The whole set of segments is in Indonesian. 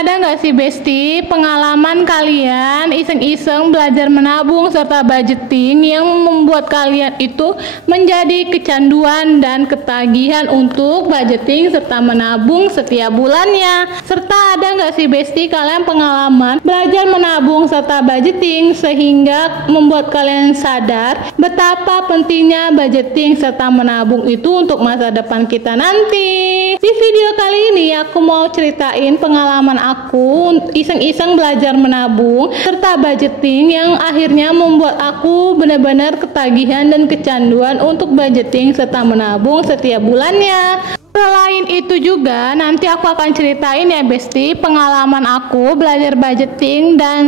ada nggak sih Besti pengalaman kalian iseng-iseng belajar menabung serta budgeting yang membuat kalian itu menjadi kecanduan dan ketagihan untuk budgeting serta menabung setiap bulannya? Serta ada nggak sih Besti kalian pengalaman belajar menabung serta budgeting sehingga membuat kalian sadar betapa pentingnya budgeting serta menabung itu untuk masa depan kita nanti? Di video kali ini aku mau ceritain pengalaman aku iseng-iseng belajar menabung serta budgeting yang akhirnya membuat aku benar-benar ketagihan dan kecanduan untuk budgeting serta menabung setiap bulannya. Selain itu juga nanti aku akan ceritain ya Besti pengalaman aku belajar budgeting dan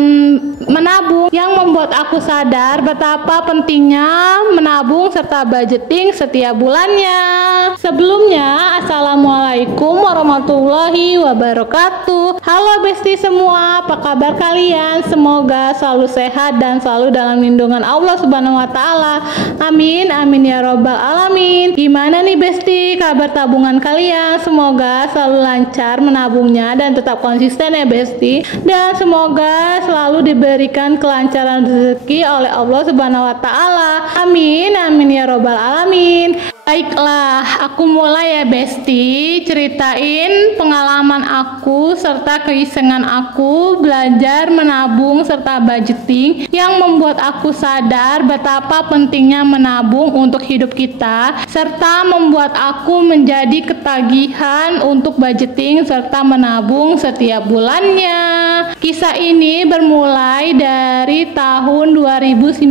menabung yang membuat aku sadar betapa pentingnya menabung serta budgeting setiap bulannya. Sebelumnya, Assalamualaikum warahmatullahi wabarakatuh. Halo Besti semua, apa kabar kalian? Semoga selalu sehat dan selalu dalam lindungan Allah Subhanahu wa taala. Amin amin ya robbal alamin. Gimana nih Besti kabar tabungan kalian? Semoga selalu lancar menabungnya dan tetap konsisten ya Besti. Dan semoga selalu diberikan kelancaran rezeki oleh Allah Subhanahu wa taala. Amin amin ya robbal alamin. Baiklah, aku mulai ya Besti ceritain pengalaman aku serta keisengan aku belajar menabung serta budgeting yang membuat aku sadar betapa pentingnya menabung untuk hidup kita serta membuat aku menjadi ketagihan untuk budgeting serta menabung setiap bulannya. Kisah ini bermulai dari tahun 2019.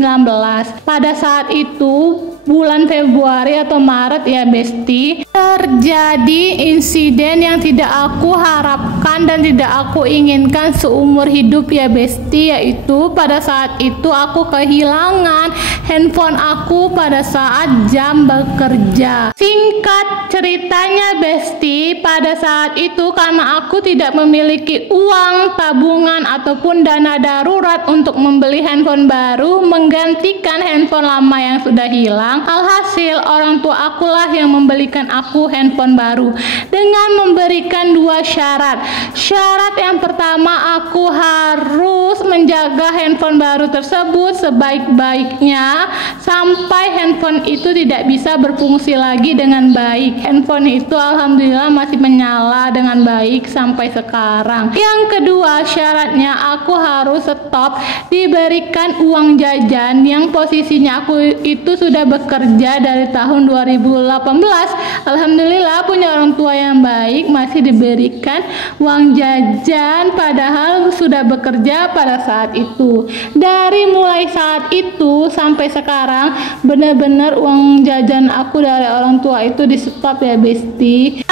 Pada saat itu bulan Februari atau Maret ya Besti, terjadi insiden yang tidak aku harapkan dan tidak aku inginkan seumur hidup ya Besti, yaitu pada saat itu aku kehilangan handphone aku pada saat jam bekerja. Singkat ceritanya Besti, pada saat itu karena aku tidak memiliki uang tabungan ataupun dana darurat untuk membeli handphone baru menggantikan handphone lama yang sudah hilang, alhasil orang tua akulah yang membelikan aku handphone baru dengan memberikan dua syarat. Syarat yang pertama, aku harus menjaga handphone baru tersebut sebaik-baiknya sampai handphone itu tidak bisa berfungsi lagi dengan baik. Handphone itu alhamdulillah masih menyala dengan baik sampai sekarang. Yang kedua syaratnya, aku harus stop diberikan uang jajan yang posisinya aku itu sudah bekerja dari tahun 2018. Alhamdulillah punya orang tua yang baik, masih diberikan uang jajan padahal sudah bekerja pada saat itu. Dari mulai saat itu sampai sekarang benar-benar uang jajan aku dari orang tua itu di stop ya Besti.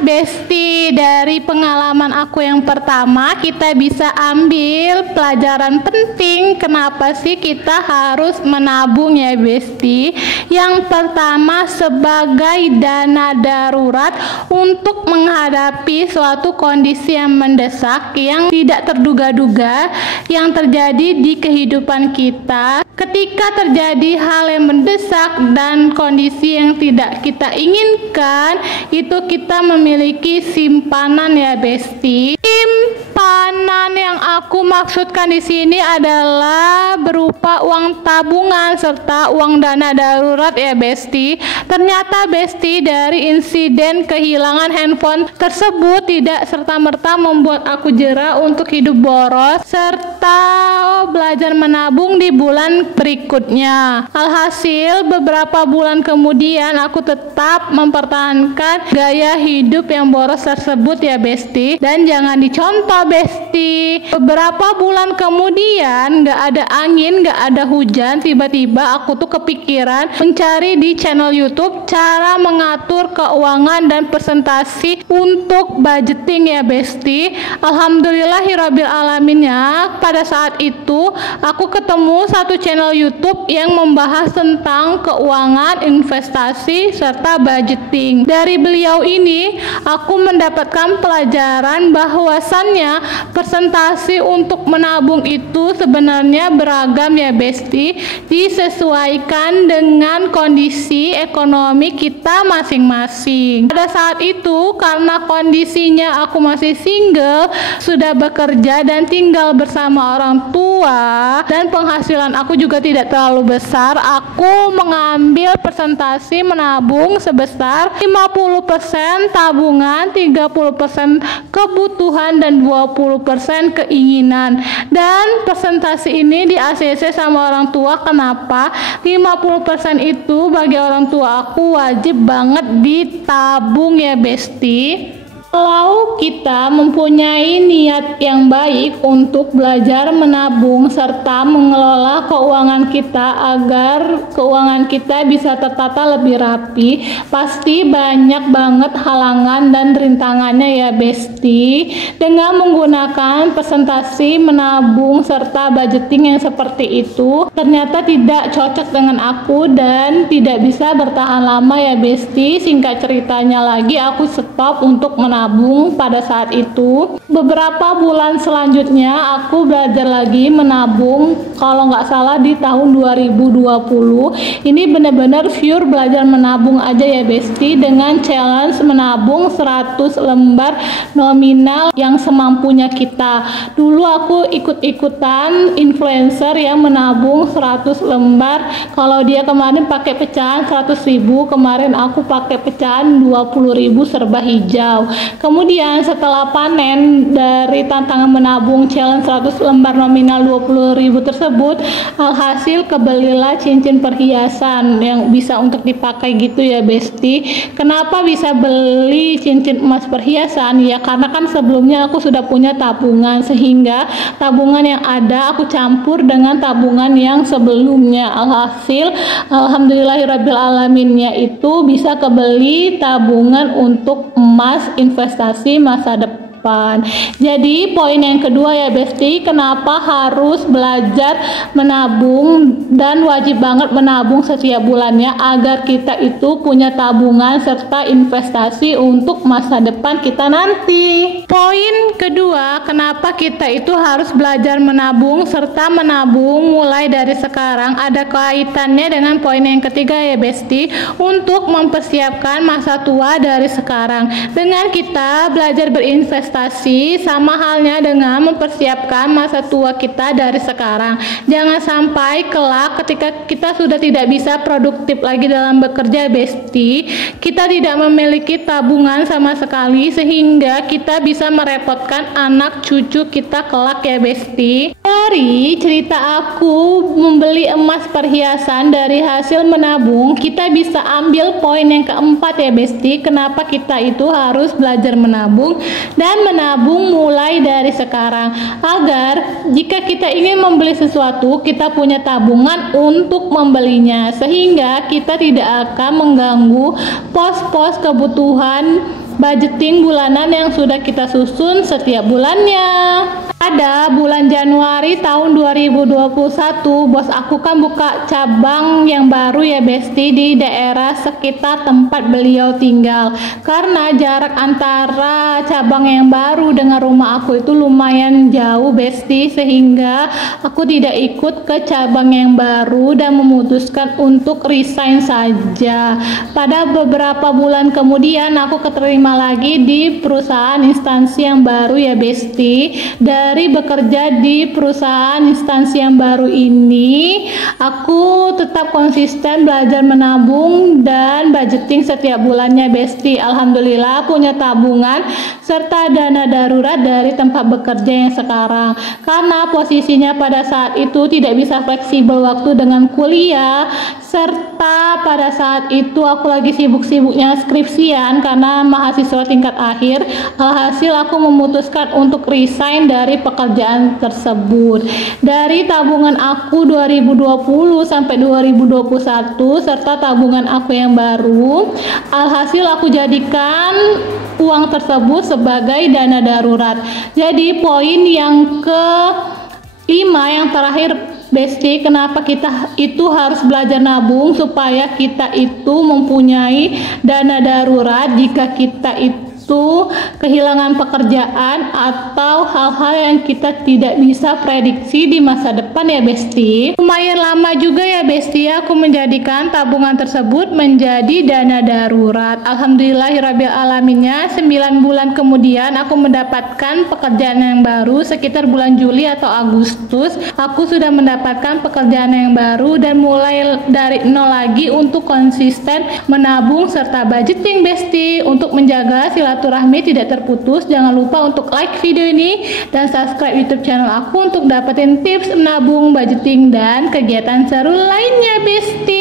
Besti, dari pengalaman aku yang pertama kita bisa ambil pelajaran penting kenapa sih kita harus menabung ya Besti. Yang pertama, sebagai dana darurat untuk menghadapi suatu kondisi yang mendesak yang tidak terduga-duga yang terjadi di kehidupan kita. Ketika terjadi hal yang mendesak dan kondisi yang tidak kita inginkan, itu kita memiliki simpanan ya Besti. Simpanan yang aku maksudkan di sini adalah berupa uang tabungan serta uang dana darurat ya Besti. Ternyata Besti, dari insiden kehilangan handphone tersebut tidak serta-merta membuat aku jera untuk hidup boros serta belajar menabung di bulan berikutnya. Alhasil beberapa bulan kemudian aku tetap mempertahankan gaya hidup yang boros tersebut ya Besti. Dan jangan dicontoh Besti, beberapa bulan kemudian gak ada angin, gak ada hujan, tiba-tiba aku tuh kepikiran mencari di channel YouTube cara mengatur keuangan dan presentasi untuk budgeting ya Besti. Alhamdulillahirabbil alaminnya, pada saat itu aku ketemu satu channel YouTube yang membahas tentang keuangan, investasi serta budgeting. Dari beliau ini aku mendapatkan pelajaran bahwasannya presentasi untuk menabung itu sebenarnya beragam ya Besti, disesuaikan dengan kondisi ekonomi kita masing-masing. Pada saat itu karena kondisinya aku masih single, sudah bekerja dan tinggal bersama orang tua, dan penghasilan aku juga tidak terlalu besar, aku mengambil persentase menabung sebesar 50% tabungan, 30% kebutuhan, dan 20% keinginan. Dan persentase ini di ACC sama orang tua. Kenapa? 50% itu bagi orang tua aku wajib banget ditabung ya Besti. Kalau kita mempunyai niat yang baik untuk belajar menabung serta mengelola keuangan kita agar keuangan kita bisa tertata lebih rapi, pasti banyak banget halangan dan rintangannya ya Besti. Dengan menggunakan presentasi menabung serta budgeting yang seperti itu, ternyata tidak cocok dengan aku dan tidak bisa bertahan lama ya Besti. Singkat ceritanya lagi, aku stop untuk menabung pada saat itu. Beberapa bulan selanjutnya aku belajar lagi menabung, kalau nggak salah di tahun 2020. Ini benar-benar pure belajar menabung aja ya Besti, dengan challenge menabung 100 lembar nominal yang semampunya kita. Dulu aku ikut-ikutan influencer yang menabung 100 lembar. Kalau dia kemarin pakai pecahan 100.000, kemarin aku pakai pecahan 20.000 serba hijau. Kemudian setelah panen dari tantangan menabung challenge 100 lembar nominal 20.000 tersebut, alhasil kebelilah cincin perhiasan yang bisa untuk dipakai gitu ya Besti. Kenapa bisa beli cincin emas perhiasan? Ya karena kan sebelumnya aku sudah punya tabungan, sehingga tabungan yang ada aku campur dengan tabungan yang sebelumnya. Alhasil alhamdulillahirabbil alaminnya itu bisa kebeli tabungan untuk emas investasi masa depan. Jadi poin yang kedua ya Besti, kenapa harus belajar menabung dan wajib banget menabung setiap bulannya agar kita itu punya tabungan serta investasi untuk masa depan kita nanti. Poin kedua, kenapa kita itu harus belajar menabung serta menabung mulai dari sekarang, ada kaitannya dengan poin yang ketiga ya Besti, untuk mempersiapkan masa tua dari sekarang. Dengan kita belajar berinvestasi sama halnya dengan mempersiapkan masa tua kita dari sekarang. Jangan sampai kelak ketika kita sudah tidak bisa produktif lagi dalam bekerja Besti, kita tidak memiliki tabungan sama sekali sehingga kita bisa merepotkan anak cucu kita kelak ya Besti. Dari cerita aku membeli emas perhiasan dari hasil menabung, kita bisa ambil poin yang keempat ya Besti, kenapa kita itu harus belajar menabung dan menabung mulai dari sekarang, agar jika kita ingin membeli sesuatu kita punya tabungan untuk membelinya, sehingga kita tidak akan mengganggu pos-pos kebutuhan budgeting bulanan yang sudah kita susun setiap bulannya. Pada bulan Januari tahun 2021, bos aku kan buka cabang yang baru ya Besti di daerah sekitar tempat beliau tinggal. Karena jarak antara cabang yang baru dengan rumah aku itu lumayan jauh Besti, sehingga aku tidak ikut ke cabang yang baru dan memutuskan untuk resign saja. Pada beberapa bulan kemudian aku keterima lagi di perusahaan instansi yang baru ya Besti. Dari bekerja di perusahaan instansi yang baru ini, aku tetap konsisten belajar menabung dan budgeting setiap bulannya Besti. Alhamdulillah punya tabungan serta dana darurat dari tempat bekerja yang sekarang. Karena posisinya pada saat itu tidak bisa fleksibel waktu dengan kuliah, serta pada saat itu aku lagi sibuk-sibuknya skripsian karena mahasiswa tingkat akhir. Alhasil aku memutuskan untuk resign dari pekerjaan tersebut. Dari tabungan aku 2020 sampai 2021 serta tabungan aku yang baru, alhasil aku jadikan uang tersebut sebagai dana darurat. Jadi poin yang ke-5 yang terakhir Besti, kenapa kita itu harus belajar nabung, supaya kita itu mempunyai dana darurat jika kita itu kehilangan pekerjaan atau hal-hal yang kita tidak bisa prediksi di masa depan ya Besti. Lumayan lama juga ya Besti, aku menjadikan tabungan tersebut menjadi dana darurat. Alhamdulillahirabbil alaminnya, 9 bulan kemudian aku mendapatkan pekerjaan yang baru. Sekitar bulan Juli atau Agustus aku sudah mendapatkan pekerjaan yang baru dan mulai dari nol lagi untuk konsisten menabung serta budgeting Besti. Untuk menjaga silaturahmi tidak terputus, jangan lupa untuk like video ini dan subscribe YouTube channel aku untuk dapetin tips menabung, budgeting, dan kegiatan seru lainnya Besti.